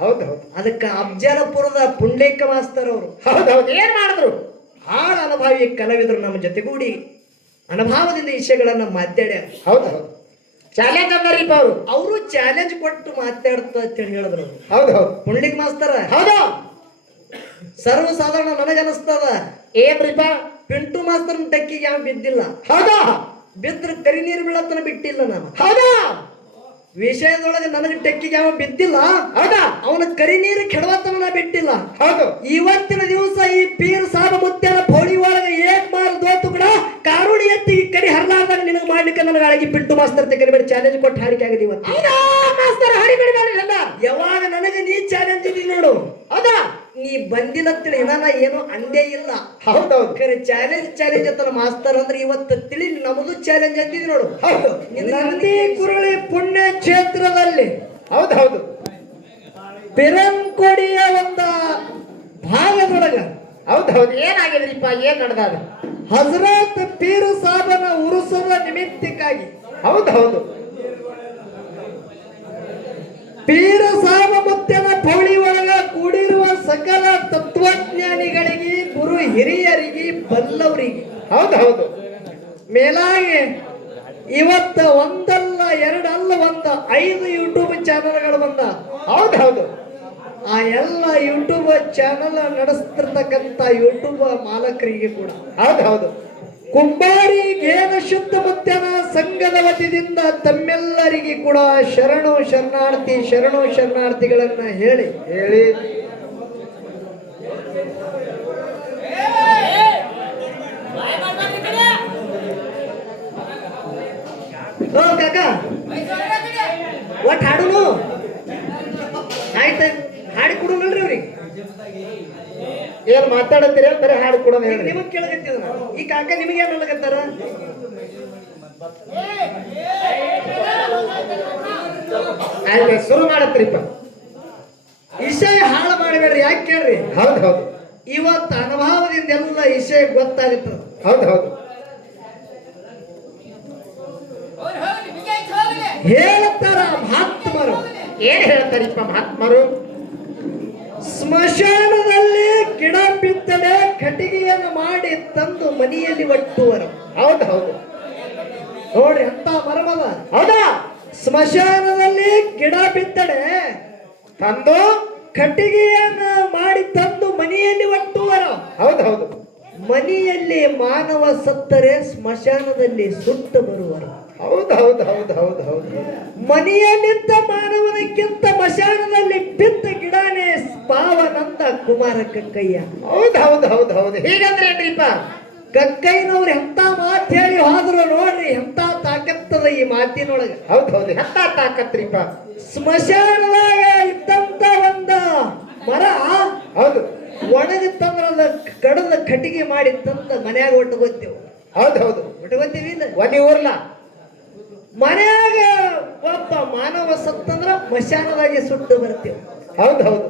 ಹೌದೌದು. ಅದಕ್ಕೆ ಅಫ್ಜಲಪುರದ ಪುಂಡ್ಲಿಕ ಮಾಸ್ತರ್ ಅವರು ಹೌದೌದು. ಏನ್ ಮಾಡಿದ್ರು? ಹಾಳ ಅನುಭವಿ ಕಲಾವಿದರು ನಮ್ಮ ಜೊತೆಗೂಡಿ ಅನುಭವದಿಂದ ವಿಷಯಗಳನ್ನ ಮಾತಾಡ್ಯಾರ. ಹೌದೌದು. ಚಾಲೆಂಜ್ ಅಂದಾರೀಪ ಅವರು ಚಾಲೆಂಜ್ ಕೊಟ್ಟು ಮಾತಾಡ್ತ ಅಂತೇಳಿ ಹೇಳಿದ್ರು. ಹೌದೌದು. ಪುಂಡ್ಲಿಕ್ ಮಾಸ್ತರ ಹೌದಾ ಸರ್ವಸಾಧಾರಣ ನನಗನಿಸ್ತದ ಏನ್ರಿಪ? ಪಿಂಟು ಮಾಸ್ತರ್ನ ಟಕ್ಕಿಗೆ ಯಾವ ಬಿದ್ದಿಲ್ಲ. ಹೌದಾ? ಬಿದ್ರ ಕರಿ ನೀರು ಬೀಳತ್ತನ ಬಿಟ್ಟಿಲ್ಲ ನಾನು. ಹೌದಾ? ವಿಷಯದೊಳಗೆ ನನಗೆ ಟೆಕ್ಕಿಗೆ ಯಾವ ಬಿದ್ದಿಲ್ಲ. ಹೌದಾ? ಅವನ ಕರಿ ನೀರು ಕೆಡವತ್ತನ ಬಿಟ್ಟಿಲ್ಲ. ಹೌದು. ಇವತ್ತಿನ ದಿವಸ ಈ ಪೀರ್ ಸಾಬ ಮುತ್ಯಾನ ಪೌಳಿ ಒಳಗೆ ಏಕ್ ಮಾರು ದೋತು ಕೂಡ ಕಾರುಡಿ ಎತ್ತಿ ಕರಿ ಹರ್ಲಾರ್ದಾಗ ನಿನಗೆ ಮಾಡ್ಲಿಕ್ಕೆ ನನಗೆ ಅಳಗಿ ಪಿಂಟು ಮಾಸ್ತರ್ ತೆಗೆಬೇಡಿ ಚಾಲೆಂಜ್ ಕೊಟ್ಟು ಹಾಡಿಕೆ ಆಗಿದೆ ಇವತ್ತು. ಮಾಸ್ತರ್ ಹಾಡಿಬೇಡಿ ಮಾಡಿಲ್ಲ. ಯಾವಾಗ ನನಗೆ ನೀ ಚಾಲೆಂಜ್ ಇದೀನಿ ನೋಡು. ಹೌದಾ? ನೀ ಬಂದಿಲ್ಲ ತಿಳಿ ಏನಾನ ಏನು ಅಂದೇ ಇಲ್ಲ. ಹೌದೌದು. ಚಾಲೆಂಜ್ ಅತ್ತನ ಮಾಸ್ತರ್ ಅಂದ್ರೆ ಇವತ್ತು ತಿಳಿ ನಮ್ಮದು ಚಾಲೆಂಜ್ ಅಂತಿದ್ವಿ ನೋಡು. ಹೌದು. ನಂದಿ ಕುರಳಿ ಪುಣ್ಯ ಕ್ಷೇತ್ರದಲ್ಲಿ ಹೌದೌದು ಪಿರಂಕೊಡಿಯ ಒಂದು ಭಾಗದೊಳಗ ಹೌದೌದು ಏನಾಗಿದ್ರಿಪ್ಪ? ಏನ್ ನಡೆದಾದ? ಹಜರತ್ ಪೀರು ಸಾಬನ ಉರುಸದ ನಿಮಿತ್ತಕ್ಕಾಗಿ ಹೌದೌದು ಪೀರ ಸಾಬ ಮುತ್ಯನ ಪೌಳಿ ಒಳಗ ಕೂಡಿರುವ ಸಕಲ ತತ್ವಜ್ಞಾನಿಗಳಿಗೆ ಗುರು ಹಿರಿಯರಿಗೆ ಬಲ್ಲವರಿಗೆ ಹೌದೌದು ಮೇಲಾಗಿ ಇವತ್ತ ಒಂದಲ್ಲ ಎರಡಲ್ಲ ಒಂದು 5 ಯೂಟ್ಯೂಬ್ ಚಾನಲ್ಗಳು ಬಂದ. ಹೌದೌದು ಆ ಎಲ್ಲ ಯೂಟ್ಯೂಬ್ ಚಾನಲ್ ನಡೆಸ್ತಿರ್ತಕ್ಕಂಥ ಯೂಟ್ಯೂಬ್ ಮಾಲಕರಿಗೆ ಕೂಡ ಹೌದೌದು ಕುಂಬಾರಿ ಗೇನ ಶುದ್ಧ ಮುತ್ಯನ ಸಂಘದ ವತಿಯಿಂದ ತಮ್ಮೆಲ್ಲರಿಗೆ ಕೂಡ ಶರಣು ಶರಣಾರ್ಥಿಗಳನ್ನ ಹೇಳಿ ಕಾಕ ಒಟ್ಟು ಹಾಡುನು ಆಯ್ತ ಹಾಡಿ ಕೊಡೋಣಲ್ರಿ ಅವ್ರಿಗೆ. ಏನ್ ಮಾತಾಡತ್ತೀರಿ? ಬರೀ ಹಾಡು ಕೂಡ ನಿಮಗ್ ಕೇಳಕತ್ತಿದ ಈ ಕಾಕ ನಿಮಗೆ ಏನ್ ಅನ್ಲಕತ್ತಾರ? ಆಯ್ತು ಶುರು ಮಾಡತ್ರಿಪ್ಪ. ವಿಷಯ ಹಾಳು ಮಾಡಬೇಡ್ರಿ. ಯಾಕೆ ಕೇಳ್ರಿ? ಹೌದೌದು ಇವತ್ತು ಅನುಭವದಿಂದ ಎಲ್ಲ ವಿಷಯ ಗೊತ್ತಾಗುತ್ತೆ. ಹೌದೌದು ಹೇಳ್ತಾರ ಮಹಾತ್ಮರು. ಏನ್ ಹೇಳ್ತಾರಿಪ್ಪ ಮಹಾತ್ಮರು? ಸ್ಮಶಾನದಲ್ಲಿ ಗಿಡ ಬಿತ್ತನೆ ಕಟ್ಟಿಗೆಯನ್ನು ಮಾಡಿ ತಂದು ಮನೆಯಲ್ಲಿ ಒಟ್ಟುವರು. ಹೌದೌದು ನೋಡ್ರಿ ಅಂತ ಮರಮದ. ಹೌದಾ? ಸ್ಮಶಾನದಲ್ಲಿ ಗಿಡ ಬಿತ್ತನೆ ತಂದು ಕಟ್ಟಿಗೆಯನ್ನು ಮಾಡಿ ತಂದು ಮನೆಯಲ್ಲಿ ಒಟ್ಟುವರು. ಹೌದೌದು ಮನೆಯಲ್ಲಿ ಮಾನವ ಸತ್ತರೆ ಸ್ಮಶಾನದಲ್ಲಿ ಸುಟ್ಟು ಬರುವರು. ಹೌದೌದು ಹೌದು ಹೌದು ಹೌದು ಮನೆಯಲ್ಲಿದ್ದ ಮಾನವನಕ್ಕಿಂತ ಮಶಾನದಲ್ಲಿ ಬಿದ್ದ ಗಿಡನೇ ಪಾವನಂದ ಕುಮಾರ ಕಕ್ಕಯ್ಯ. ಹೌದೌದು ಹೌದು ಹೌದು ಹೀಗಂದ್ರೆ ಏನ್ರಿಪ್ಪ? ಕಕ್ಕಯ್ಯನವ್ರು ಎಂತ ಮಾತು ಹೇಳಿ ಹೋದ್ರು ನೋಡ್ರಿ, ಎಂತ ತಾಕತ್ತದ ಈ ಮಾತಿನೊಳಗ. ಹೌದೌದು ಎಂತ ತಾಕತ್ರಿಪ್ಪ? ಸ್ಮಶಾನದಾಗ ಇದ್ದಂತ ಒಂದ ಮರ ಹೌದು ಒಣಗಿತ್ತಂದ್ರ ಅದ ಕಡದ ಕಟ್ಟಿಗೆ ಮಾಡಿ ತಂದ ಮನ್ಯಾಗ ಒಟ್ಟುಗೊತ್ತೇವು. ಹೌದೌದು ಒಟ್ಟುಗೊತ್ತೀವಿ ಇಲ್ಲ ಒನಿ ಊರ್ಲ ಮನ್ಯಾಗ ಒಬ್ಬ ಮಾನವ ಸತ್ತಂದ್ರ ಮಶಾನದಾಗೆ ಸುಟ್ಟು ಬರ್ತೇವೆ. ಹೌದೌದು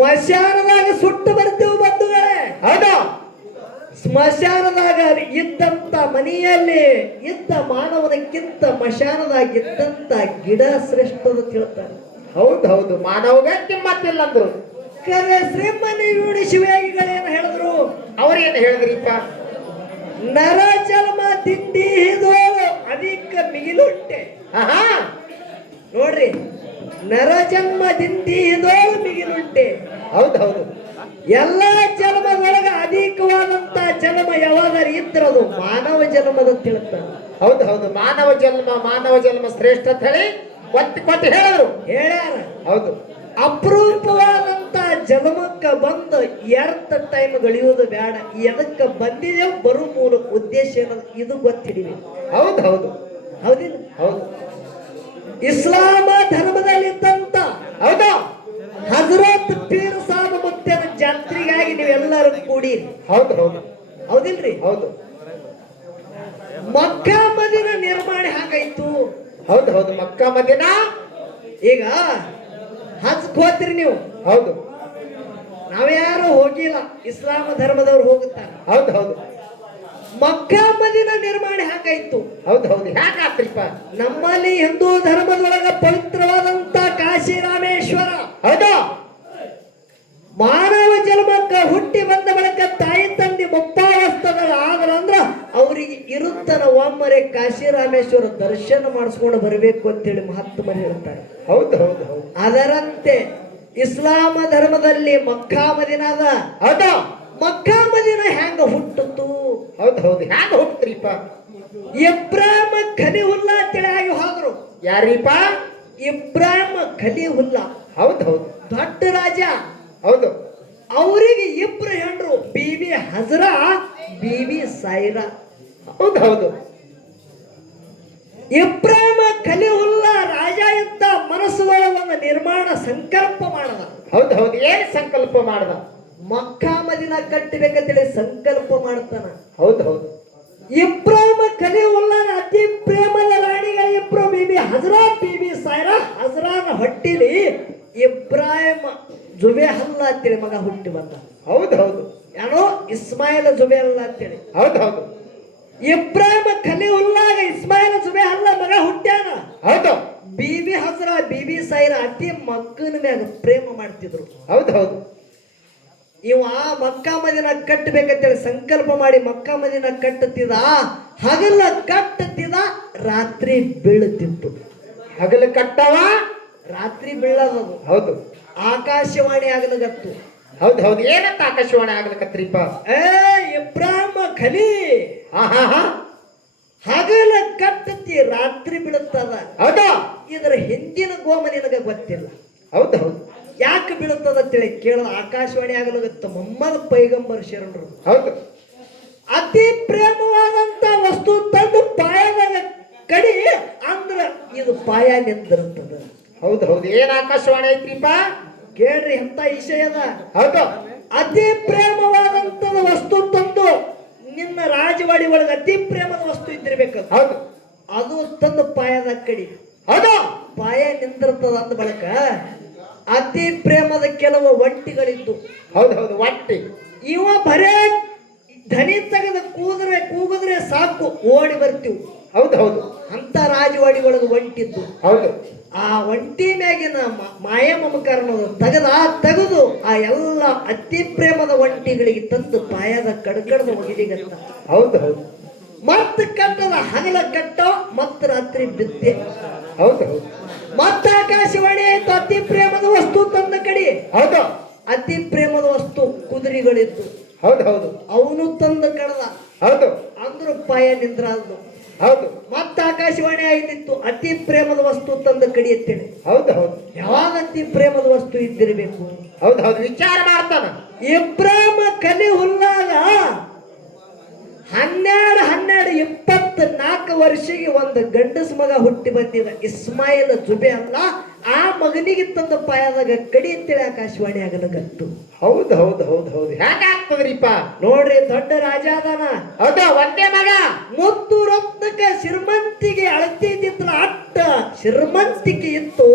ಮಶಾನದಾಗ ಸುಟ್ಟು ಬರ್ತೇವೆ ಬಂಧುಗಳೇ. ಹೌದಾ? ಸ್ಮಶಾನದಾಗ ಇದ್ದಂತ ಮನೆಯಲ್ಲಿ ಇದ್ದ ಮಾನವನಕ್ಕಿಂತ ಮಶಾನದಾಗಿದ್ದಂತ ಗಿಡ ಶ್ರೇಷ್ಠದ ತಿಳ್ತಾರೆ. ಹೌದೌದು ಮಾನವಗ ಕಿಮ್ಮತ್ತಿಲ್ಲ ಅಂದ್ರು. ಕರೆ ಶ್ರೀಮನಿ ಶಿವಯೋಗಿಗಳೇನು ಹೇಳಿದ್ರು? ಅವ್ರೇನು ಹೇಳಿದ್ರಿಪ್ಪ? ನರ ಜನ್ಮ ತಿಂಡಿ ಹಿದೋಳು ಅಧಿಕ ಮಿಗಿಲುಂಟೆ. ನೋಡ್ರಿ, ನರ ಜನ್ಮ ದಿಂಡಿ ಹಿದೋಳು ಮಿಗಿಲುಂಟೆ. ಹೌದೌದು ಎಲ್ಲ ಜನ್ಮದೊಳಗ ಅಧಿಕವಾದಂತ ಜನ್ಮ ಯಾವಾಗಾರ ಇದ್ರದು ಮಾನವ ಜನ್ಮದ ತಿಳ್ತಾರೆ. ಹೌದೌದು ಮಾನವ ಜನ್ಮ ಶ್ರೇಷ್ಠ ಅಂತ ಹೇಳಿ ಕೊಟ್ಟು ಹೇಳಿದ್ರು. ಹೇಳ್ಯಾರ. ಹೌದು ಅಪರೂಪವಾದಂತ ಜನ್ಮಕ್ಕ ಬಂದು ಎರ್ತ ಟೈಮ್ ಗಳಿಯೋದು ಬೇಡ. ಎದಕ್ಕ ಬಂದಿದೆ ಬರೋ ಮೂಲಕ ಉದ್ದೇಶ ಏನದು ಇದು ಗೊತ್ತಿಡಿವಿ. ಹೌದೌದು ಹೌದಿಲ್ಲ? ಹೌದು ಇಸ್ಲಾಮ ಧರ್ಮದಲ್ಲಿದ್ದಂತ ಹೌದಾ ಹಜರತ್ ಪೀರ್ ಸಾಬ ಮುತ್ಯನ ಜಾತ್ರೆಗಾಗಿ ನೀವೆಲ್ಲರೂ ಕೂಡಿರಿ. ಹೌದು ಹೌದು ಹೌದಿಲ್ರಿ? ಹೌದು ಮಕ್ಕಾ ಮದಿನ ನಿರ್ಮಾಣ ಹಾಗಾಯ್ತು. ಹೌದು ಹೌದು ಮಕ್ಕಾ ಮದಿನಾ. ಈಗ ಹಜ್ಕ್ ಹೋಗ್ತೀರಿ ನೀವು. ಹೌದು ನಾವ್ಯಾರು ಹೋಗಿಲ್ಲ, ಇಸ್ಲಾಮ ಧರ್ಮದವ್ರು ಹೋಗುತ್ತಾರೆ. ಹೌದು ಹೌದು ಮಕ್ಕಾ ಮದಿನ ನಿರ್ಮಾಣ ಹಾಗಾಯ್ತು. ಹೌದು ಹೌದು ಹ್ಯಾಕಾತ್ರಿಪ್ಪ? ನಮ್ಮಲ್ಲಿ ಹಿಂದೂ ಧರ್ಮದೊಳಗ ಪವಿತ್ರವಾದಂತ ಕಾಶಿ ರಾಮೇಶ್ವರ. ಹೌದು ಮಾನವ ಜನ್ಮಕ್ಕ ಹುಟ್ಟಿ ಬಂದ ಬಳಿಕ ತಾಯಿ ತಂದೆ ಮುಪ್ಪಾವಸ್ತದ ಆದ್ರಂದ್ರ ಅವರಿಗೆ ಇರುತ್ತನ ಒಮ್ಮರೆ ಕಾಶಿ ರಾಮೇಶ್ವರ ದರ್ಶನ ಮಾಡಿಸ್ಕೊಂಡು ಬರಬೇಕು ಅಂತೇಳಿ ಮಹಾತ್ಮರು ಹೇಳ್ತಾರೆ. ಹೌದು ಹೌದು ಹೌದು ಅದರಂತೆ ಇಸ್ಲಾಮ ಧರ್ಮದಲ್ಲಿ ಮಕ್ಕಾ ಮದಿನಾದ. ಹೌದು ಮಕ್ಕಾ ಮದಿನ ಹೆಂಗ ಹುಟ್ಟಿತು? ಹೌದು ಹೌದು ಹ್ಯಾಂಗ ಹೋಗ್ತೀರಿಪ್ಪ? ಇಬ್ರಾಹಿಂ ಖಲೀಹುಲ್ಲಾ ತಿಳಾಗಿ ಹೋದ್ರು. ಯಾರೀಪ? ಇಬ್ರಾಹಿಂ ಖಲೀಹುಲ್ಲಾ ಹೌದು ಹೌದು ದೊಡ್ಡ ರಾಜ. ಹೌದು ಅವರಿಗೆ ಇಬ್ರು ಹೆಂಡ್ರು, ಬೀಬಿ ಹಜರಾ, ಬೀಬಿ ಸಾಯಿರಾ. ಹೌದು ಹೌದು ಇಬ್ರಾಹಿಂ ಖಲೀಹುಲ್ಲಾ ರಾಜ ಇದ್ದ ಮನಸ್ಸುಗಳ ಒಂದು ನಿರ್ಮಾಣ ಸಂಕಲ್ಪ ಮಾಡದ. ಹೌದು ಹೌದು ಏನ್ ಸಂಕಲ್ಪ ಮಾಡ್ದ? ಮಕ್ಕಾ ಮದಿನ ಕಟ್ಟಬೇಕಂತೇಳಿ ಸಂಕಲ್ಪ ಮಾಡ್ತಾನ. ಹೌದು ಹೌದು ಇಬ್ರಾಹಿಂ ಖಲೀಹುಲ್ಲಾನ ಅತಿ ಪ್ರೇಮದ ರಾಣಿಗಳ ಇಬ್ರು ಬೀಬಿ ಹಜರಾ, ಬೀಬಿ ಸಾಯಿರಾ. ಹಜರಾನ ಹೊಟ್ಟಿಲಿ ಇಬ್ರಾಹಿಂ ಜುಬೇಹಲ್ಲಾ ಅಂತೇಳಿ ಮಗ ಹುಟ್ಟಿ ಬಂದ. ಹೌದು ಹೌದು ಏನೋ ಇಸ್ಮಾಯಿಲ್ ಜುಬೇಹಲ್ಲಾ ಅಂತೇಳಿ. ಹೌದು ಹೌದು ಇಬ್ರಾಹಿಂ ಖಲೀಹುಲ್ಲಾಗ ಇಸ್ಮಾಯಿಲ್ ಜುಬೇಹಲ್ಲಾ ಮಗ ಹುಟ್ಟ್ಯಾನ. ಹೌದು ಬೀಬಿ ಹಜರಾ, ಬೀಬಿ ಸಾಯಿರಾ ಅತಿ ಮಕ್ಕನ ಮ್ಯಾಗ ಪ್ರೇಮ ಮಾಡ್ತಿದ್ರು. ಹೌದು ಹೌದು ಇವ ಮಕ್ಕಾ ಮದಿನ ಕಟ್ಟಬೇಕಂತೇಳಿ ಸಂಕಲ್ಪ ಮಾಡಿ ಮಕ್ಕಾ ಮದಿನ ಕಟ್ಟುತ್ತಿದ. ಹಗಲ ಕಟ್ಟುತ್ತಿದ, ರಾತ್ರಿ ಬೀಳುತ್ತಿತ್ತು. ಹಗಲು ಕಟ್ಟವ, ರಾತ್ರಿ ಬೀಳೋದು. ಹೌದು ಆಕಾಶವಾಣಿ ಆಗಲಗತ್ತು. ಹೌದು ಹೌದು ಏನಂತ ಆಕಾಶವಾಣಿ ಆಗ್ಲಿಕತ್ರಿಪ್ಪ? ಇಬ್ರಾಹಿಂ ಖಲೀ ಹಾ ಹಾ ಹಾ ಹಗಲ ಕಟ್ಟತಿ, ರಾತ್ರಿ ಬೀಳುತ್ತದ. ಹೌದು ಇದರ ಹಿಂದಿನ ಗೋಮ ನಿನಗ ಗೊತ್ತಿಲ್ಲ. ಹೌದು ಹೌದು ಯಾಕೆ ಬೀಳುತ್ತದ ಅಂತೇಳಿ ಕೇಳೋದು. ಆಕಾಶವಾಣಿ ಆಗಲಗತ್ತ ಮೊಹಮ್ಮದ್ ಪೈಗಂಬರ್ ಶರಣರು ಹೌದು ಅತಿ ಪ್ರೇಮವಾದಂತ ವಸ್ತು ತಂದು ಪಾಯದಾಗ ಕಡಿ ಅಂದ್ರ ಇದು ಪಾಯ ನಿಂದಿರುತ್ತದ. ಹೌದು ಹೌದು ಏನ್ ಆಕಾಶವಾಣಿ ಐತ್ರಿಪ್ಪ? ಕೇಳ್ರಿ ಎಂತ ವಿಷಯ ಅದ. ಹೌದು ಅತಿ ಪ್ರೇಮವಾದಂತದ ವಸ್ತು ತಂದು ನಿನ್ನ ರಾಜವಾಡಿ ಒಳಗೆ ಅತಿ ಪ್ರೇಮದ ವಸ್ತು ಇದ್ದಿರ್ಬೇಕದು. ಹೌದು ಅದು ತಂದು ಪಾಯದಾಗ ಕಡಿ, ಹೌದು ಪಾಯ ನಿಂದಿರ್ತದ ಅಂದ ಬಳಿಕ ಅತಿ ಪ್ರೇಮದ ಕೆಲವು ಒಂಟಿಗಳಿದ್ದು. ಹೌದು ಹೌದು ಒಟ್ಟಿ ಇವ ಬರೇ ಧನಿ ತೆಗೆದ ಕೂಗಿದ್ರೆ ಸಾಕು ಓಡಿ ಬರ್ತೀವಿ. ಹೌದು ಹೌದು ಅಂತ ರಾಜವಾಡಿ ಒಳಗೆ ಒಂಟಿದ್ದು. ಹೌದು ಆ ಒಂಟಿ ಮ್ಯಾಗಿನ ಮಾಯ ಮಮಕಾರನದು ತೆಗೆದು ಆ ಎಲ್ಲ ಅತಿ ಪ್ರೇಮದ ಒಂಟಿಗಳಿಗೆ ತಂದು ಪಾಯದ ಕಡ್ಕಡದ ಒಗಿಲಿಗತ್ತ. ಹೌದು ಹೌದು ಮತ್ತ ಕಟ್ಟದ ಹಗಲ ಕಟ್ಟ ಮತ್ತ ರಾತ್ರಿ ಬಿದ್ದೆ. ಹೌದು ಹೌದು ಮತ್ತ ಆಕಾಶವಾಣಿ ಆಯ್ತು. ಅತಿ ಪ್ರೇಮದ ವಸ್ತು ತಂದ ಕಡಿ. ಹೌದು ಅತಿ ಪ್ರೇಮದ ವಸ್ತು ಕುದುರೆಗಳಿದ್ದು. ಹೌದು ಹೌದು ಅವನು ತಂದ ಕಡದ. ಹೌದು ಅಂದ್ರು ಪಾಯ ನಿಂದ್ರದು. ಹೌದು ಮತ್ತ ಆಕಾಶವಾಣಿ ಆಯ್ತಿತ್ತು. ಅತಿ ಪ್ರೇಮದ ವಸ್ತು ತಂದ ಕಡಿ ಎತ್ತೇನೆ. ಹೌದು ಹೌದು ಯಾವಾಗ ಅತಿ ಪ್ರೇಮದ ವಸ್ತು ಇದ್ದಿರಬೇಕು? ಹೌದು ಹೌದು ವಿಚಾರ ಮಾಡ್ತಾನ. ಇಬ್ರಾಹಿಂ ಖಲೀಹುಲ್ಲಾಗ 24 ವರ್ಷಕ್ಕೆ ಒಂದು ಗಂಡಸ ಮಗ ಹುಟ್ಟಿ ಬಂದಿದ, ಇಸ್ಮಾಯಿಲ್ ಜುಬೇಹಲ್ಲಾ. ಆ ಮಗನಿಗೆ ತಂದ ಪಾಯದಾಗ ಕಡಿ ಅಂತೇಳಿ ಆಕಾಶವಾಣಿ ಆಗಲಗತ್ತು. ಹೌದು ಹೌದು ಹೌದು ಹೌದು ಹ್ಯಾಂಗ ಆಗ್ತದ್ರಿಪ್ಪ? ನೋಡ್ರಿ, ದೊಡ್ಡ ರಾಜ ಅದಾನ. ಹೌದು ಒಂದೇ ಮಗ. ಮುತ್ತು ರತ್ನಕ ಶ್ರೀಮಂತಿಗೆ ಅಳತಿದ್ದಿತ್ತಲ್ಲ, ಅಟ್ಟ ಶ್ರೀಮಂತಿಕೆ ಇತ್ತು.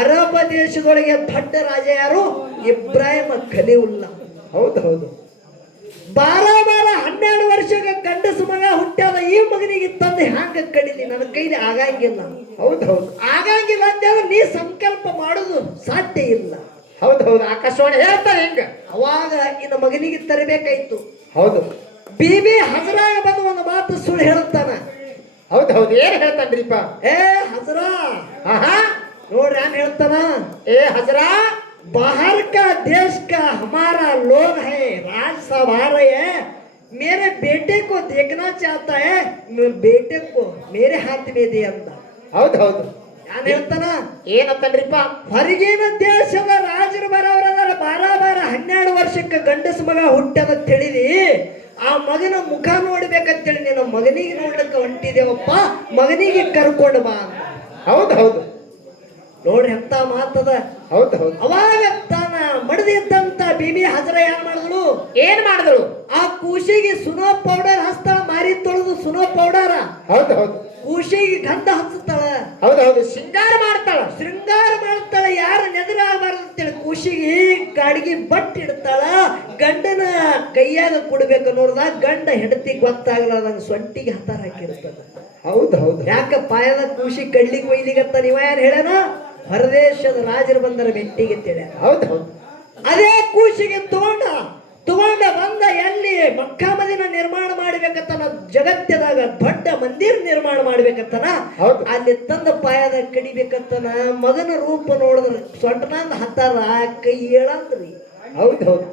ಅರಬ ದೇಶದೊಳಗೆ ದೊಡ್ಡ ರಾಜ ಯಾರು? ಇಬ್ರಾಹಿಂ ಖಲೀಹುಲ್ಲಾ. ಹೌದು ಹೌದು 12 ವರ್ಷಕ್ಕೆ ಗಂಡಸ ಮಗ ಹುಟ್ಟ್ಯಾದ. ಈ ಮಗನಿಗೆ ತಂದು ಹ್ಯಾಂಗ ಕಡಿಲಿ? ನನ್ನ ಕೈಲಿ ಆಗಂಗಿಲ್ಲ. ಹೌದು ಹೌದು ಆಗಂಗಿಲ್ಲ ಅಂತೇಳಿ ನೀ ಸಂಕಲ್ಪ ಮಾಡುದು ಸಾಧ್ಯ ಇಲ್ಲ. ಹೌದು ಹೌದು ಆಕಾಶವಾಣಿ ಹೇಳ್ತಾರೆ ಹಿಂಗ. ಅವಾಗ ಇನ್ನು ಮಗನಿಗೆ ತರಬೇಕಾಯ್ತು. ಹೌದು ಬೀಬಿ ಹಜರಾಗ ಬಂದು ಒಂದು ಮಾತು ಸುಳ್ಳು ಹೇಳುತ್ತಾನ. ಹೌದು ಹೌದು ಏನ್ ಹೇಳ್ತಾನ್ರಿಪ್ಪ? ಹಜರಾ ಆಹಾ ನೋಡ್ರಿ ಏನ್ ಹೇಳ್ತಾನ. ಹಜರಾ, बाहर का देश का हमारा लोग है, राजसभा आ रहे हैं, मेरे बेटे को देखना चाहता है, बेटे को मेरे हाथ में दे अंದ. ಹೌದು ಹೌದು ಯಾನ್ ಹೇಳ್ತಾನ? ಏನಂತನ್ರಿಪ್ಪ? ಹೊರಗಿನ ದೇಶದ ರಾಜರು ಬರೋರದಾರ. 12 ವರ್ಷಕ್ಕೆ ಗಂಡಸ ಮಗ ಹುಟ್ಟದ ತಿಳಿದಿ ಆ ಮಗನ ಮುಖ ನೋಡ್ಬೇಕಂತೇಳಿ ನಿನ್ನ ಮಗನಿಗೆ ನೋಡ್ಲಿಕ್ಕೆ ಹೊಂಟಿದೇವಪ್ಪ, ಮಗನಿಗೆ ಕರ್ಕೊಂಡು ಬಾ ಅಂತ. ಹೌದು ಹೌದು ನೋಡ್ರಿ ಎಂತ ಮಾತದ. ಹೌದು ಹೌದು ಅವಾಗ ತಾನ ಮಡದಿದ್ದಂತ ಬೀಬಿ ಹಜರ ಏನ್ ಮಾಡಿದ್ರು? ಆ ಕೂಸಿಗೆ ಸುನೋ ಪೌಡರ್ ಹಚ್ತಾಳ. ಮಾರಿ ತೊಳೆದು ಸುನೋ ಪೌಡರ್. ಹೌದು ಹೌದು ಕೂಸಿಗೆ ಗಂಧ ಹಚ್ಚತಾಳ. ಹೌದು ಹೌದು ಶೃಂಗಾರ ಮಾಡ್ತಾಳ. ಶೃಂಗಾರ ಮಾಡ್ತಾಳ. ಯಾರು ನೆದರಾಗಬಾರ್ದು ಅಂತೇಳಿ ಕೂಸಿಗೆ ಗಾಡಿಗೆ ಬಟ್ ಇಡ್ತಾಳ. ಗಂಡನ ಕೈಯಾಗ ಕೊಡ್ಬೇಕು ನೋಡ್ದ. ಗಂಡ ಹೆಂಡತಿ ಗೊತ್ತಾಗಲಾರ್ದಂಗ ಸೊಂಟಿಗೆ ಹತ್ತಾರ ಹಾಕಿರ್ತದ. ಹೌದು ಹೌದು ಯಾಕ ಪಾಯದ ಕೂಸಿ ಕಡ್ಲಿಗೆ ಒಯ್ಲಿಗತ್ತ. ನೀವ ಏನ್ ಹೇಳನ? ಹೊರದೇಶದ ರಾಜರು ಬಂದರ ಬೆಟ್ಟಿಗೆ ತಿಳ. ಹೌದು ಹೌದು ಅದೇ ಕೂಸಿಗೆ ತಗೊಂಡ ಬಂದ ಎಲ್ಲಿ ಮಕ್ಕಾ ಮದಿನ ನಿರ್ಮಾಣ ಮಾಡ್ಬೇಕತ್ತನ, ಜಗತ್ತದಾಗ ದೊಡ್ಡ ಮಂದಿರ ನಿರ್ಮಾಣ ಮಾಡ್ಬೇಕತ್ತನ, ಹೌದು. ಅಲ್ಲಿ ತಂದ ಪಾಯದ ಕಡಿಬೇಕತ್ತನ. ಮಗನ ರೂಪ ನೋಡಿದ್ರ ಸೊಂಟನಂದ ಹತ್ತಾರ ಕೈ ಹೇಳಂದ್ರಿ. ಹೌದು ಹೌದು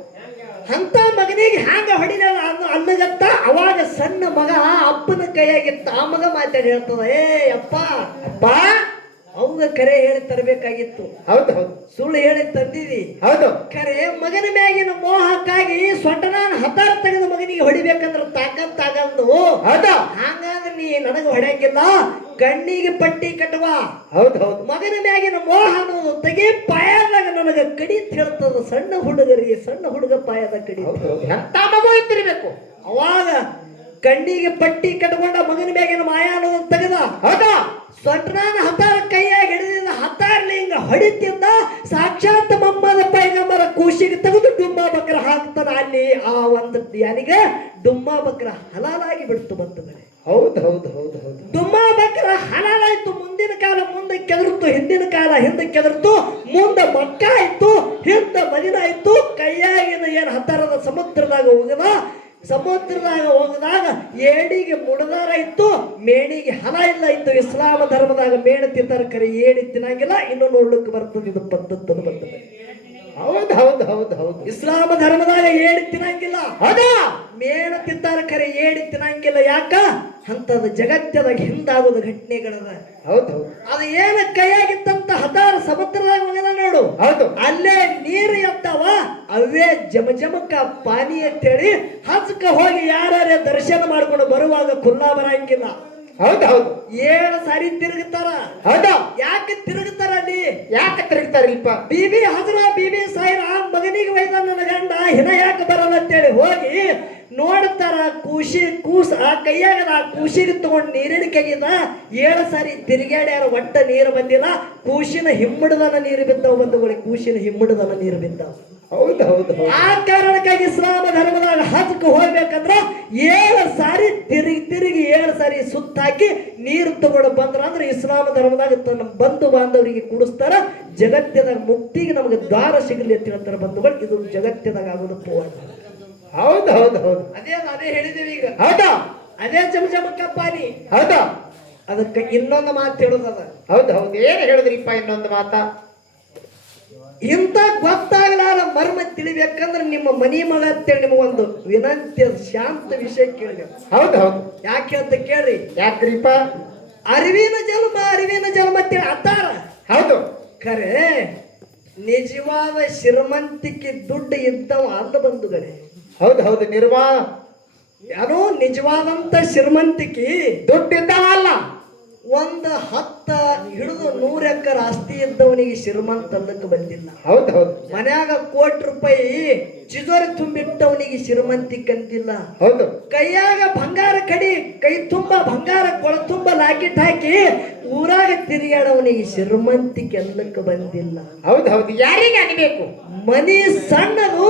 ಅಂತ ಮಗನಿಗೆ ಹ್ಯಾಂಗ ಹೊಡಿಲಿಲ್ಲ ಅನ್ನಗತ್ತ. ಅವಾಗ ಸಣ್ಣ ಮಗ ಅಪ್ಪನ ಕೈಯಾಗಿತ್ತ. ಆ ಮಗ ಮಾತಾಡಿ ಹೇಳ್ತದ, ಏ ಅಪ್ಪ ಅಪ್ಪ ಅವಾಗ ಕರೆ ಹೇಳಿ ತರಬೇಕಾಗಿತ್ತು. ಹೌದು ಹೌದು ಸುಳ್ಳು ಹೇಳಿ ತಂದಿದಿ. ಹೌದು ಕರೆ ಮಗನ ಮ್ಯಾಗಿನ ಮೋಹಕ್ಕಾಗಿ ಸೊಂಟನಾನ ಹತಾರ ತೆಗೆದು ಮಗನಿಗೆ ಹೊಡಿಬೇಕಂದ್ರ ತಾಕತ್ತಾಗಂದು. ಹೌದು ಹಂಗಾದ್ರೆ ನೀ ನನಗೆ ಹೊಡೆಯಂಗಿಲ್ಲ, ಕಣ್ಣಿಗೆ ಪಟ್ಟಿ ಕಟ್ಟುವ. ಹೌದು ಹೌದು ಮಗನ ಮ್ಯಾಗಿನ ಮೋಹ ಅನ್ನೋದು ತೆಗಿ, ಪಾಯದಾಗ ನನಗ ಕಡಿತ್ ಹೇಳ್ತದ. ಸಣ್ಣ ಹುಡುಗರಿಗೆ ಸಣ್ಣ ಹುಡುಗ ಪಾಯದ ಕಡಿ. ಎಂತ ಮಗು ಇತ್ತಿರ್ಬೇಕು. ಅವಾಗ ಕಣ್ಣಿಗೆ ಪಟ್ಟಿ ಕಟ್ಕೊಂಡ ಮಗನ ಮ್ಯಾಗಿನ ಮಾಯ ಅನ್ನೋದು ತೆಗೆದ. ಹೌದಾ ಸೊಂಟನಾನ ಹತಾರ ಕೈಯಾಗಿ ಹಿಡಿದಿದ್ದ. ಹತಾರ್ಲಿ ಹಿಂಗ ಹೊಡಿತಿದ್ದ. ಸಾಕ್ಷಾತ್ ಮೊಹಮ್ಮದ ಪೈಗಂಬರ ಕೂಸಿಗೆ ತೆಗೆದು ಡುಮ್ಮಾ ಬಕ್ರ ಹಾಕ್ತಾನ. ಅಲ್ಲಿ ಆ ಒಂದು ಯಾರಿಗೆ ಡುಮ್ಮಾ ಬಕ್ರ ಹಲಾಲಾಗಿ ಬಿಡ್ತು ಬಂತಂದ್ರೆ. ಹೌದು ಹೌದು ಹೌದು ಹೌದು ಡುಮ್ಮಾ ಬಕ್ರ ಹಲಾಲಾಯ್ತು. ಮುಂದಿನ ಕಾಲ ಮುಂದೆ ಕೆದರ್ತು, ಹಿಂದಿನ ಕಾಲ ಹಿಂದೆ ಕೆದರ್ತು. ಮುಂದೆ ಮಕ್ಕ ಆಯ್ತು, ಹಿಂದೆ ಮದಿನ ಆಯ್ತು. ಕೈಯಾಗಿನ ಏನ್ ಹತ್ತಾರದ ಸಮುದ್ರದಾಗ ಹೋಗದ. ಸಮುದ್ರದಾಗ ಹೋಗದಾಗ ಏಡಿಗೆ ಮುಡದಾರಾಯ್ತು, ಮೇಣಿಗೆ ಹಲ ಇಲ್ಲ ಇತ್ತು. ಇಸ್ಲಾಮ ಧರ್ಮದಾಗ ಮೇಣ ತಿಂತಾರ, ಕರೆ ಏಡಿ ತಿನ್ನಂಗಿಲ್ಲ. ಇನ್ನು ನೋಡ್ಲಿಕ್ಕೆ ಬರ್ತದೆ, ಇದು ಪದ್ಧತಿ ಬರ್ತದೆ. ಹೌದು ಹೌದು ಹೌದು ಹೌದು ಇಸ್ಲಾಮ ಧರ್ಮದಾಗ ಏಡಿ ತಿನ್ನಂಗಿಲ್ಲ. ಹೌದಾ ಮೇಣ ತಿಂತಾರ, ಕರೆ ಏಡಿ ತಿನ್ನಂಗಿಲ್ಲ. ಯಾಕ ಅಂತದ ಜಗತ್ತದಾಗ ಹಿಂದಾಗೋದು ಘಟನೆಗಳದ. ಹೌದು ಹೌದು ಅದು ಏನ ಕೈಯಾಗಿತ್ತಂತ ಹತಾರ ಸಮುದ್ರದಾಗ ಹೋಗದ ನೋಡು. ಹೌದು ಅಲ್ಲೇ ನೀರು ಎತ್ತವ, ಅವೇ ಜಮಜಮಕ ಪಾನಿ ಅಂತೇಳಿ ಹಚ್ಕ ಹೋಗಿ ಯಾರೇ ದರ್ಶನ ಮಾಡ್ಕೊಂಡು ಬರುವಾಗ ಖುಲ್ಲಾ ಬರಂಗಿಲ್ಲ. ಹೌದು ಹೌದು 7 ಸಾರಿ ತಿರುಗುತ್ತಾರ. ಹೌದಾ ಯಾಕೆ ತಿರುಗುತ್ತಾರ ಅಲ್ಲಿ? ಯಾಕೆ ತಿರುಗ್ತಾರಿಲ್ಪ? ಬೀಬಿ ಹಜರ ಬೀಬಿ ಸಾಯಿರ ಮಗನಿಗೆ ವೈದ ನನ್ನ ಗಂಡ ಹಿನ ಯಾಕೆ ಬರಲ್ಲ ಅಂತೇಳಿ ಹೋಗಿ ನೋಡ್ತಾರ. ಕೂಸ ಆ ಕೈಯಾಗದ ಆ ಕೂಸಿಗೆ ತಗೊಂಡು ನೀರಿಡಿಕೆಗಿದ 7 ಸಾರಿ ತಿರುಗಾಡ್ಯಾರ, ಒಟ್ಟ ನೀರು ಬಂದಿಲ್ಲ. ಕೂಸಿನ ಹಿಮ್ಮಡದನ ನೀರು ಬಿದ್ದಾವ ಬಂಧುಗಳಿಗೆ, ಕೂಸಿನ ಹಿಮ್ಮಡದನ ನೀರು ಬಿದ್ದಾವ. ಹೌದು ಹೌದು ಹೌದು ಆ ಕಾರಣಕ್ಕಾಗಿ ಇಸ್ಲಾಮ ಧರ್ಮದಾಗ ಹಜಕ್ಕೆ ಹೋಗ್ಬೇಕಂದ್ರ 7 ಸಾರಿ ತಿರುಗಿ 7 ಸಾರಿ ಸುತ್ತಾಕಿ ನೀರು ತಗೊಂಡು ಬಂದ್ರ ಅಂದ್ರೆ ಇಸ್ಲಾಮ ಧರ್ಮದಾಗ ತನ್ನ ಬಂಧು ಬಾಂಧವರಿಗೆ ಕುಡಿಸ್ತಾರ. ಜಗತ್ತದಾಗ ಮುಕ್ತಿಗೆ ನಮಗೆ ದ್ವಾರ ಸಿಗಲಿ ಅಂತ ಹೇಳ್ತಾರ ಬಂಧುಗಳು. ಇದು ಜಗತ್ತದಾಗ ಆಗೋದು ಪೋಣ. ಹೌದು ಹೌದು ಹೌದು ಅದೇ ಹೇಳಿದೀವಿ ಈಗ. ಹೌದಾ ಅದೇ ಜಮಜಮಕ್ಕ ಪಾನಿ. ಹೌದಾ ಅದಕ್ಕೆ ಇನ್ನೊಂದು ಮಾತು ಹೇಳುದದ. ಹೌದು ಹೌದು ಏನು ಹೇಳಿದ್ರಿಪ್ಪ? ಇನ್ನೊಂದು ಮಾತಾ? ಇಂಥ ಗೊತ್ತಾಗಲಾರ ಮರ್ಮ ತಿಳಿಬೇಕಂದ್ರೆ ನಿಮ್ಮ ಮನಿ ಮಗ ಅಂತೇಳಿ ನಿಮಗೊಂದು ವಿನಂತಿ, ಶಾಂತ ವಿಷಯ ಕೇಳಬೇಕು. ಹೌದು ಹೌದು ಯಾಕೆ ಅಂತ ಕೇಳ್ರಿ. ಯಾಕ್ರಿಪ್ಪ? ಅರಿವಿನ ಜನ್ಮ ಅಂತೇಳಿ ಅತ್ತಾರ. ಹೌದು ಖರೆ ನಿಜವಾದ ಶ್ರೀಮಂತಿಕೆ ದುಡ್ಡು ಇದ್ದವ ಅಲ್ಲ ಬಂಧುಗಳೇ. ಹೌದು ಹೌದು ಯಾರೋ ನಿಜವಾದಂತ ಶ್ರೀಮಂತಿಕೆ ದುಡ್ಡಿದ್ದವ ಅಲ್ಲ. 10 ಹಿಡಿದು 100 ಎಕರೆ ಆಸ್ತಿ ಇದ್ದವನಿಗೆ ಶ್ರೀಮಂತ ಅಲ್ಲಕ್ಕೆ ಬಂದಿಲ್ಲ. ಹೌದು ಹೌದು ಮನ್ಯಾಗ ₹1 ಚಿಜೋರಿ ತುಂಬಿಟ್ಟವನಿಗೆ ಶ್ರೀಮಂತಿಕೆ ಅಂತಿಲ್ಲ. ಹೌದು ಕೈಯಾಗ ಬಂಗಾರ ಕೈ ತುಂಬ ಬಂಗಾರ ಕೊಳ ತುಂಬ ಲಾಕೆಟ್ ಹಾಕಿ ಊರಾಗ ತಿರುಗಾಡವನಿಗೆ ಶ್ರೀಮಂತಿಕೆ ಅಲ್ಲಕ್ಕೆ ಬಂದಿಲ್ಲ. ಹೌದು ಹೌದು ಯಾರಿಗೆ ಅನ್ಬೇಕು? ಮನಿ ಸಣ್ಣದು,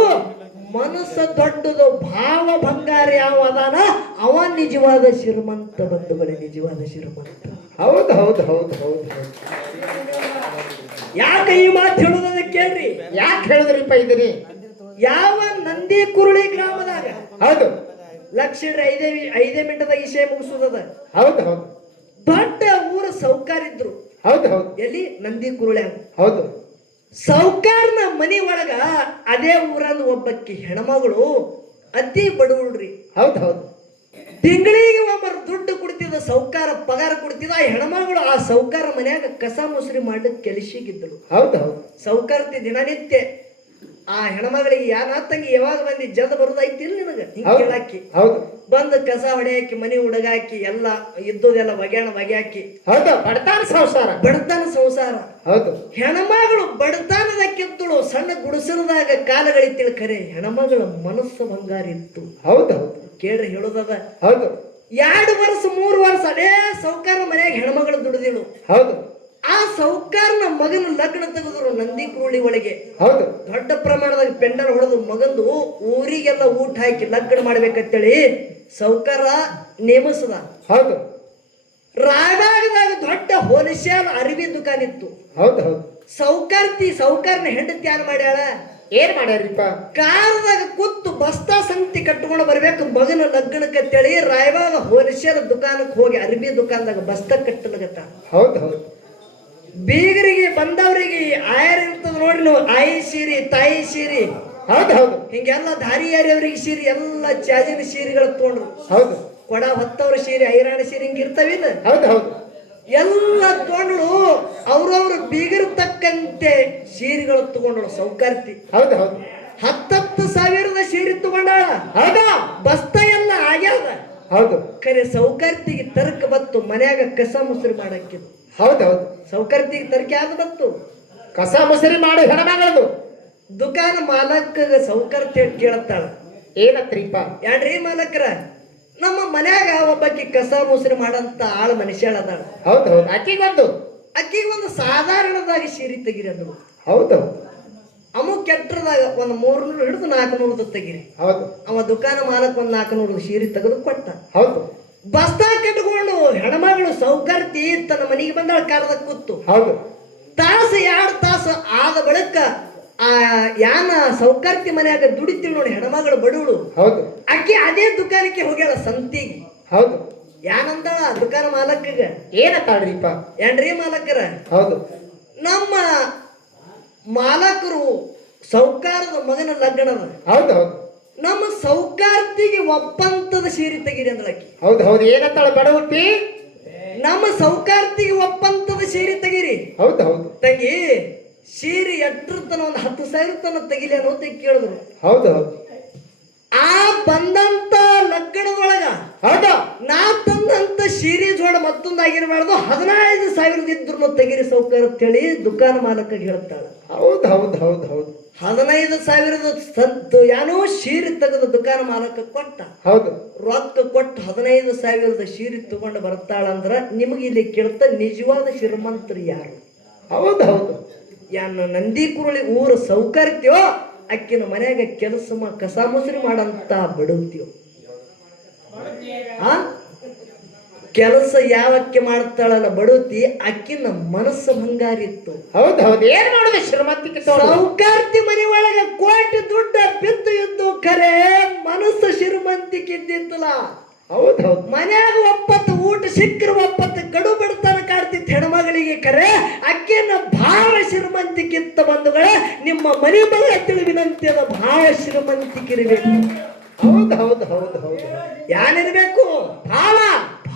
ಮನಸ್ಸು ದೊಡ್ಡದು. ಭಾವ ಬಂಗಾರ ಯಾವ ಅದಾನ ಅವ ನಿಜವಾದ ಶ್ರೀಮಂತ ಬಂಧುಗಳೇ, ನಿಜವಾದ ಶ್ರೀಮಂತ. ಹೌದು ಹೌದು ಹೌದು ಹೌದು ಹೌದು ಯಾಕೆ ಈ ಮಾತು ಹೇಳುವುದ ಕೇಳ್ರಿ. ಯಾಕೆ ಹೇಳಿದ್ರಿಪ್ಪ ಇದೀನಿ? ಯಾವ ನಂದಿ ಕುರುಳಿ ಗ್ರಾಮದಾಗ ಹೌದು ಲಕ್ಷ 5 ಮಿನಿಟದಾಗ ವಿಷಯ ಮುಗಿಸುವುದ. ಹೌದು ಹೌದು ದೊಡ್ಡ ಊರ ಸೌಕಾರಿದ್ರು. ಹೌದು ಹೌದು ಎಲ್ಲಿ? ನಂದಿ ಕುರುಳಿ. ಹೌದು ಸೌಕಾರನ ಮನಿ ಒಳಗ ಅದೇ ಊರನ್ನ ಒಬ್ಬಕ್ಕಿ ಹೆಣ್ಮಗಳು ಅತಿ ಬಡವಳ್ರಿ. ಹೌದು ಹೌದು ತಿಂಗಳಿಗೆ ಒಬ್ಬರು ದುಡ್ಡು ಕೊಡ್ತಿದ್ದ, ಸೌಕಾರ ಪಗಾರ ಕೊಡ್ತಿದ್ದ. ಆ ಹೆಣ್ಮಗಳು ಆ ಸೌಕಾರ ಮನ್ಯಾಗ ಕಸ ಮುಸ್ರಿ ಮಾಡ್ಲಿಕ್ಕೆ ಕೆಲಸಿಗಿದ್ದಳು. ಹೌದು ಹೌದು ಸೌಕಾರತಿ ದಿನನಿತ್ಯ ಆ ಹೆಣ್ಮಗಳಿಗೆ ತಂಗಿ ಯಾವಾಗ ಬಂದಿ ಜಲ್ದ ಬರೋದೈತಿಲ್ಲ ನಿನಗ ಹಿಂಗ ಕೇಳಾಕಿ. ಹೌದು ಬಂದು ಕಸ ಹೊಡೆಯಾಕಿ, ಮನಿ ಹುಡುಗಾಕಿ, ಎಲ್ಲ ಇದ್ದುದೆಲ್ಲ ಒಗೆ ಹಾಕಿ. ಹೌದು ಬಡತನ ಸಂಸಾರ. ಹೌದು ಹೆಣ್ಮಗಳು ಬಡತನದಕ್ಕಿದ್ದಳು. ಸಣ್ಣ ಗುಡಿಸಲದಾಗ ಕಾಲಗಳಿತ್ತಿಳು. ಖರೆ ಹೆಣ್ಮಗಳ ಮನಸ್ಸು ಬಂಗಾರ ಇತ್ತು. ಹೌದು ಹೌದು ಕೇಳ್ರಿ ಹೇಳುದದ. ಹೌದು 2 ವರ್ಷ 3 ವರ್ಷ ಅದೇ ಸೌಕಾರ ಮನೆಯಾಗ ಹೆಣ್ಮಗಳು ದುಡಿದಿಳು. ಹೌದು ಆ ಸೌಕಾರನ ಮಗನ ಲಗ್ನ ತೆಗೆದ್ರು ನಂದಿ ಕುರುಳಿ ಒಳಗೆ. ಹೌದು ದೊಡ್ಡ ಪ್ರಮಾಣದಾಗ ಪೆಂಡಲ್ ಹೊಡೆದು ಮಗಂದು ಊರಿಗೆಲ್ಲ ಊಟ ಹಾಕಿ ಲಗ್ನ ಮಾಡ್ಬೇಕಂತೇಳಿ ಸೌಕಾರ ನೇಮಿಸದ. ಹೌದು ರಾಯಬಾಗದಾಗ ದೊಡ್ಡ ಹೋಲ್ಸೇಲ್ ಅರಿವಿ ದುಕಾನ್ ಇತ್ತು. ಹೌದು ಹೌದು ಸೌಕಾರ್ನ ಹೆಂಡತಿ ಯಾರು ಮಾಡ್ಯಾಳ? ಏನ್ ಮಾಡ್ಯಾರಿಪ್ಪ? ಕಾರದಾಗ ಕೂತು ಬಸ್ತಾ ಸಂತಿ ಕಟ್ಕೊಂಡು ಬರ್ಬೇಕು ಮಗನ ಲಗ್ನಕ್ಕೆ ಅಂತೇಳಿ ರಾಯವಾಗ ಹೋಲಿಸಿದ ದುಕಾನಕ್ಕೆ ಹೋಗಿ ಅರ್ಬಿ ದುಕಾನದಾಗ ಬಸ್ತಾ ಕಟ್ಟಲಗತ್ತ. ಹೌದು ಹೌದು. ಬೀಗರಿಗೆ ಬಂದವರಿಗೆ ಆಯರ್ ಇರ್ತದ ನೋಡ್ರಿ ನೀವು, ಆಯಿ ಸೀರಿ ತಾಯಿ ಸೀರಿ, ಹೌದು ಹೌದು, ಹಿಂಗೆಲ್ಲ ದಾರಿಯಾರಿಯವ್ರಿಗೆ ಸೀರೆ ಎಲ್ಲ ಚಾಜಿನ ಸೀರೆಗಳು ತಗೊಂಡ್ರು. ಹೌದು. ಕೊಡ ಹೊತ್ತವ್ರ ಸೀರೆ ಐರಾಣ ಸೀರೆ ಹಿಂಗ ಇರ್ತಾವಿಲ್ಲ, ಹೌದು ಹೌದು, ಎಲ್ಲ ತಗೊಂಡ್ರು. ಅವ್ರವ್ರ ಬೀಗರ್ ತಕ್ಕಂತೆ ಸೀರೆಗಳು ತಗೊಂಡ್ರು ಸೌಕಾರ್ತಿ. ಹೌದು ಹೌದು. 10,000 ಸೀರೆ ತಗೊಂಡಾಳ. ಹೌದಾ? ಬಸ್ತ ಎಲ್ಲ ಆಗ್ಯಾದ. ಹೌದು. ಖರೆ ಸೌಕಾರ್ತಿಗೆ ತರ್ಕ ಬತ್ತು ಮನ್ಯಾಗ ಕಸ ಮುಸ್ರಿ ಮಾಡಕ್ಕಿದ್ದು. ಹೌದು ಹೌದು. ಸೌಕಾರ್ತಿಗೆ ತರ್ಕ ಯಾವ್ದು ಬತ್ತು? ಕಸ ಮುಸರಿ ಮಾಡಿ ಹೆಣಮಗಳದು. ದುಕಾನ ಮಾಲಕ ಸೌಕಾರ್ತಿ ಕೇಳತ್ತಾಳ, ಏನತ್ರಿಪ್ಪ? ಯಾಡ್ರಿ ಮಾಲಕ್ರ, ನಮ್ಮ ಮನ್ಯಾಗ ಒಬ್ಬಾಕಿ ಕಸ ಮುಸ್ರಿ ಮಾಡಂತ ಆಳ ಮನುಷ್ಯಾಳ ಅದಾಳ. ಹೌದು ಹೌದು. ಅಕ್ಕಿಗೊಂದು ಒಂದು ಸಾಧಾರಣದಾಗ ಸೀರೆ ತೆಗಿರಿ ಅಂದ್ರು. ಹೌದು. ಅಮುಕ್ ಕೆಟ್ಟದಾಗ ಒಂದು 300 ಹಿಡಿದು 400 ತೆಗಿರಿ. ಹೌದು. ಅವ ದುಕಾನ ಮಾಲಕ್ 400 ಸೀರೆ ತೆಗೆದು ಕೊಟ್ಟ. ಹೌದು. ಬಸ್ತಾ ಕಟ್ಕೊಂಡು ಹೆಣ್ಮಗಳು ಸೌಕಾರ್ತಿ ತನ್ನ ಮನೆಗೆ ಬಂದಾಳ ಕಾರದ ಕೂತು. ಹೌದು. ತಾಸು 2 ತಾಸು ಆದ ಬಳಿಕ ಆ ಯಾನ ಸೌಕಾರ್ತಿ ಮನ್ಯಾಗ ದುಡಿತೀವಿ ನೋಡಿ ಹೆಣ್ಮಗಳು ಬಡವಳು. ಹೌದು. ಅಕ್ಕಿ ಅದೇ ದುಕಾನಕ್ಕೆ ಹೋಗ್ಯಾಳ ಸಂತಿಗೆ. ಹೌದು. ಯಾನಂದಳ ದುಕಾನ ಮಾಲಕ್ಕಗ, ಏನತ್ತಾಳ್ರಿಪ್ಪ? ಏನ್ರಿ ಮಾಲಕರ, ಹೌದು, ನಮ್ಮ ಮಾಲಕರು ಸೌಕಾರದ ಮಗನ ಲಗ್ನದ. ಹೌದು ಹೌದು. ನಮ್ಮ ಸೌಕಾರ್ತಿಗೆ ಒಪ್ಪಂತದ ಸೀರೆ ತೆಗೀರಿ ಅಂದಳಕಿ. ಹೌದು ಹೌದು. ಏನತ್ತಾಳ ಬಡವುಟ್ಟಿ? ನಮ್ಮ ಸೌಕಾರ್ತಿಗೆ ಒಪ್ಪಂತದ ಸೀರೆ ತೆಗೀರಿ. ಹೌದು ಹೌದು. ತೆಗಿ ಸೀರೆ ಎಟ್ರ ತನ ಒಂದು 10,000 ತನ ತೆಗಿಲಿ ಅನ್ನೋದು ಕೇಳಿದ್ರು. ಹೌದು ಹೌದು. ಆ ಬಂದಂತ ಲಗ್ನದೊಳಗ ಹೌದು ನಾ ತಂದಂತ ಸೀರೆ ಜೋಡ ಮತ್ತೊಂದಾಗಿರ್ಬಾರ್ದು, 15,000 ಇದ್ರು ತೆಗಿರಿ ಸೌಕರ್ಯ ಅಂತೇಳಿ ದುಕಾನ ಮಾಲಕ ಹೇಳ್ತಾಳ. ಹೌದು ಹೌದು ಹೌದು ಹೌದು. 15,000 ಯಾನೋ ಸೀರೆ ತೆಗೆದು ದುಕಾನ ಮಾಲಕ ಕೊಟ್ಟ. ಹೌದು. ರೊಕ್ಕ ಕೊಟ್ಟು 15,000 ಸೀರೆ ತಗೊಂಡು ಬರ್ತಾಳಂದ್ರ ನಿಮಗೆ ಇಲ್ಲಿ ಕೇಳ್ತ ನಿಜವಾದ ಶ್ರೀಮಂತರು ಯಾರು? ಹೌದು ಹೌದು. ಯಾನ ನಂದಿ ಕುರುಳಿ ಊರ ಸೌಕರ್ಯೋ ಅಕ್ಕಿನ ಮನ್ಯಾಗ ಕೆಲಸ ಕಸ ಮುಸ್ರಿ ಮಾಡಂತ ಬಡವತ್ಯೋ? ಆ ಕೆಲಸ ಯಾವಕ್ಕೆ ಮಾಡ್ತಾಳಲ್ಲ ಬಡವತಿ, ಅಕ್ಕಿನ ಮನಸ್ಸು ಬಂಗಾರಿತ್ತು. ಹೌದು ಹೌದು. ಏನ್ ಮಾಡುದು ಶ್ರೀಮಂತಿಕೆ? ಸೌಕಾರ್ತಿ ಮನೆ ಒಳಗ ಕೋಟಿ ದುಡ್ಡ ಬಿದ್ದು ಇದ್ದು ಖರೆ ಮನಸ್ಸು ಶ್ರೀಮಂತಿಕೆ ಇದ್ದಿತ್ತಲ್ಲ. ಹೌದು ಹೌದು. ಮನ್ಯಾಗ ಒಪ್ಪತ್ತು ಊಟ ಸಿಕ್ಕರ ಒಪ್ಪತ್ತು ಕಡು ಬಿಡ್ತಾನ ಕಾಡ್ತಿತ್ತು ಹೆಣ್ಮಗಳಿಗೆ. ಖರೆ ಅಕ್ಕಿನ ಭಾಳ ಶ್ರೀಮಂತಿಕಿತ್ತ ಬಂಧುಗಳ, ನಿಮ್ಮ ಮನೆ ಮಗ ತಿಳಿವಿನಂತೆ ಅದ ಭಾಳ ಶ್ರೀಮಂತಿಕೆ ಇರಬೇಕು. ಹೌದು ಹೌದು ಹೌದು ಹೌದು. ಯಾನಿರ್ಬೇಕು?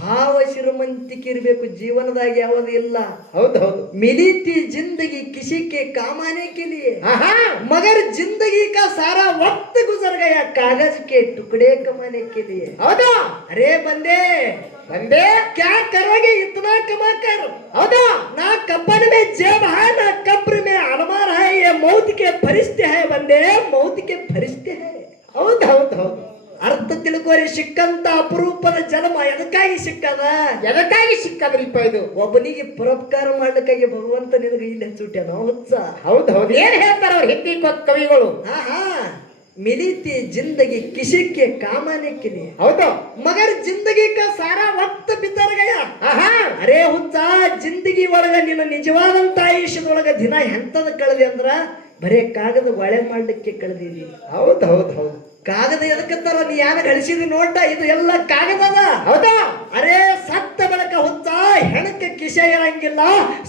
ಭಾವ ಶ್ರೀಮಂತಿಕೆ ಇರಬೇಕು. ಜೀವನದಾಗ ಯಾವುದು ಇಲ್ಲ. ಹೌದು ಹೌದು. ಮಿಲಿತಿ ಜಿಂದಗಿ ಕಿಸಿಕೆ ಕಾಮಾನೆ ಕೆಲಿಯೇ, ಮಗರ್ जिंदगी का सारा वक्त गुजर गया कागज के टुकड़े कमाने के लिए. ಹೌದಾ? अरे बंदे बंदे क्या करोगे इतना कमा कर? हौदा? ना कपन में जेब है ना कब्र में अलमार है, ये मौत के फरिश्ते है बंदे, मौत के फरिश्ते है. ಹೌದು ಹೌದು ಹೌದು. ಅರ್ಥ ತಿಳ್ಕೋರಿ. ಸಿಕ್ಕಂತ ಅಪರೂಪದ ಜನ್ಮ ಎದಕ್ಕಾಗಿ ಸಿಕ್ಕದ? ಎದಕ್ಕಾಗಿ ಸಿಕ್ಕದ್ರಿಪ್ಪ ಇದು? ಒಬ್ಬನಿಗೆ ಪರೋಪಕಾರ ಮಾಡ್ಲಿಕ್ಕಾಗಿ ಭಗವಂತ ನಿನಗೆ ಇಲ್ಲಿ ಹಚ್ಚುಟ್ಯಾನ ಹುಚ್ಚ. ಹೌದು ಹೌದು. ಏನ್ ಹೇಳ್ತಾರ ಅವ್ರು ಹಿಂದಿ ಕವಿಗಳು? मिलीती जिंदगी किसी के काम आने के लिए, ಹೌದು. मगर जिंदगी का सारा वक्त बितर गया. ಅರೇ ಹುಚ್ಚ, ಜಿಂದಗಿ ಒಳಗ ನಿನ್ನ ನಿಜವಾದಂತ ಆಯುಷ್ಯದೊಳಗ ದಿನ ಎಂತದ ಕಳೆದಿ ಅಂದ್ರ ಬರೇ ಕಾಗದ ಒಳೆ ಮಾಡ್ಲಿಕ್ಕೆ ಕಳೆದಿದಿ. ಹೌದು ಹೌದು ಹೌದು. ಕಾಗದ ಎದಕ್ಕಂತಾರ? ನೀ ಯಾನ ಗಳಿಸಿದ ನೋಟ ಇದು ಎಲ್ಲ ಕಾಗದದ. ಹೌದಾ? ಅರೇ ಸತ್ತ ಬಳಕ ಹುಚ್ಚ ಹೆಣಕ ಕಿಸೆ ಇರಂಗಿಲ್ಲ.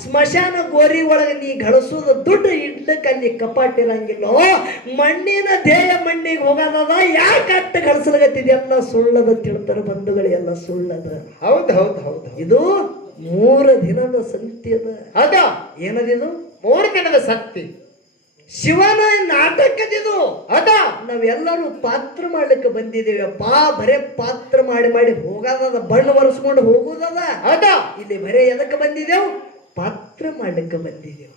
ಸ್ಮಶಾನ ಗೋರಿ ಒಳಗ ನೀ ಗಳಿಸೋದು ದುಡ್ಡು ಇಡ್ಲಿಕ್ಕೆ ಅಲ್ಲಿ ಕಪಾಟ್ ಇರಂಗಿಲ್ಲ. ಮಣ್ಣಿನ ದೇಹ ಮಣ್ಣಿಗೆ ಹೋಗೋದದ. ಯಾಕೆ ಅಟ್ಟ ಗಳಿಸಲಗತ್ತಿದೆಲ್ಲ ಸುಳ್ಳದ ತಿಳ್ತಾರ ಬಂಧುಗಳು, ಎಲ್ಲ ಸುಳ್ಳದ. ಹೌದು ಹೌದು ಹೌದು. ಇದು 3 ದಿನದ ಸಂತಿ ಅದ. ಹೌದಾ? ಏನದಿದು? 3 ದಿನದ ಸಂತಿ. ಶಿವನ ನಾಟಕದಿದು. ಹೌದಾ? ನಾವೆಲ್ಲರೂ ಪಾತ್ರ ಮಾಡ್ಲಿಕ್ಕೆ ಬಂದಿದ್ದೇವಪ್ಪ. ಬರೇ ಪಾತ್ರ ಮಾಡಿ ಮಾಡಿ ಹೋಗೋದದ, ಬಣ್ಣ ಒರೆಸ್ಕೊಂಡು ಹೋಗುದದ. ಹೌದಾ? ಇಲ್ಲಿ ಬರೇ ಎದಕ್ಕೆ ಬಂದಿದ್ದೇವು? ಪಾತ್ರ ಮಾಡ್ಲಿಕ್ಕೆ ಬಂದಿದ್ದೇವೆ.